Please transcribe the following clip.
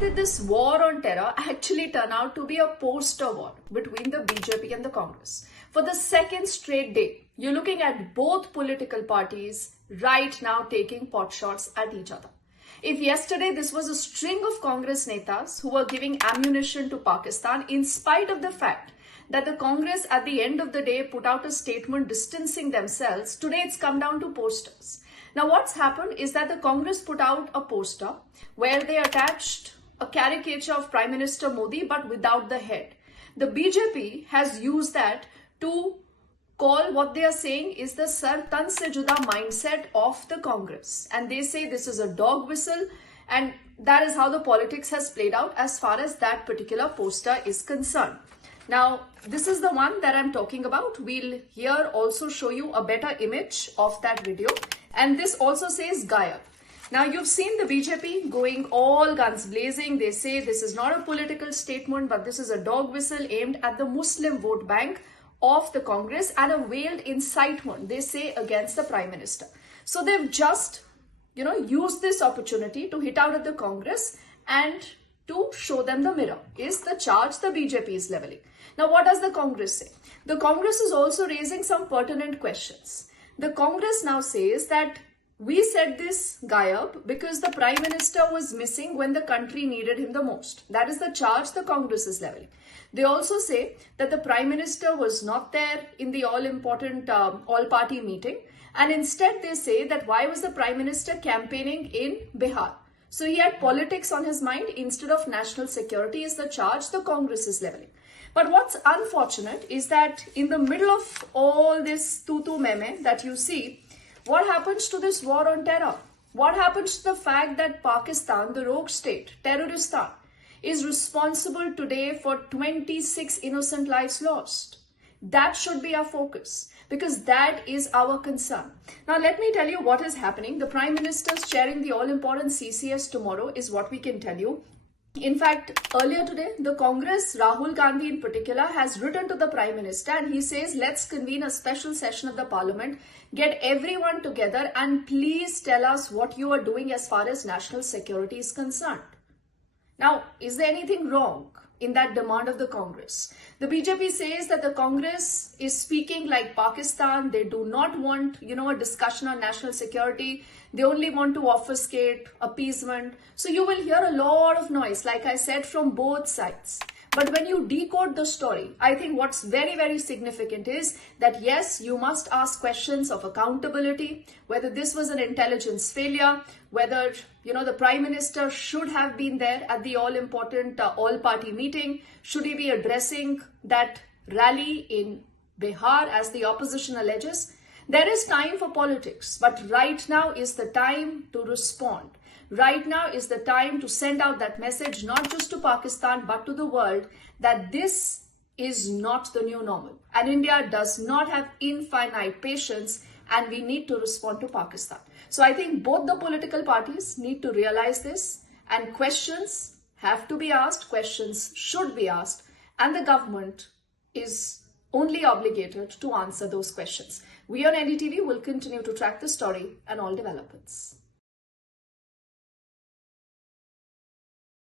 did this war on terror actually turn out to be a poster war between the BJP and the Congress? For the second straight day, you're looking at both political parties right now taking potshots at each other. If yesterday this was a string of Congress netas who were giving ammunition to Pakistan in spite of the fact that the Congress at the end of the day put out a statement distancing themselves, today it's come down to posters. Now what's happened is that the Congress put out a poster where they attached a caricature of Prime Minister Modi but without the head. The BJP has used that to call what they are saying is the Sar Tan Se Juda mindset of the Congress. And they say this is a dog whistle, and that is how the politics has played out as far as that particular poster is concerned. Now, this is the one that I'm talking about. We'll here also show you a better image of that video. And this also says Gayab. Now, you've seen the BJP going all guns blazing. They say this is not a political statement, but this is a dog whistle aimed at the Muslim vote bank of the Congress and a veiled incitement, they say, against the Prime Minister. So they've just, used this opportunity to hit out at the Congress and to show them the mirror, is the charge the BJP is leveling. Now, what does the Congress say? The Congress is also raising some pertinent questions. The Congress now says that we said this Gayab because the Prime Minister was missing when the country needed him the most. That is the charge the Congress is leveling. They also say that the Prime Minister was not there in the all-important all-party meeting, and instead they say that why was the Prime Minister campaigning in Bihar? So he had politics on his mind instead of national security is the charge the Congress is leveling. But what's unfortunate is that in the middle of all this tutu meme that you see, what happens to this war on terror? What happens to the fact that Pakistan, the rogue state, Terroristan, is responsible today for 26 innocent lives lost? That should be our focus because that is our concern. Now, let me tell you what is happening. The Prime Minister is chairing the all-important CCS tomorrow is what we can tell you. In fact, earlier today, the Congress, Rahul Gandhi in particular, has written to the Prime Minister and he says, let's convene a special session of the Parliament, get everyone together and please tell us what you are doing as far as national security is concerned. Now, is there anything wrong in that demand of the Congress? The BJP says that the Congress is speaking like Pakistan. They do not want, a discussion on national security. They only want to obfuscate, appeasement. So you will hear a lot of noise, like I said, from both sides. But when you decode the story, I think what's very, very significant is that, yes, you must ask questions of accountability, whether this was an intelligence failure, whether, the Prime Minister should have been there at the all-important all-party meeting. Should he be addressing that rally in Bihar as the opposition alleges? There is time for politics, but right now is the time to respond. Right now is the time to send out that message, not just to Pakistan, but to the world, that this is not the new normal. And India does not have infinite patience, and we need to respond to Pakistan. So I think both the political parties need to realize this, and questions have to be asked, questions should be asked, and the government is only obligated to answer those questions. We on NDTV will continue to track the story and all developments.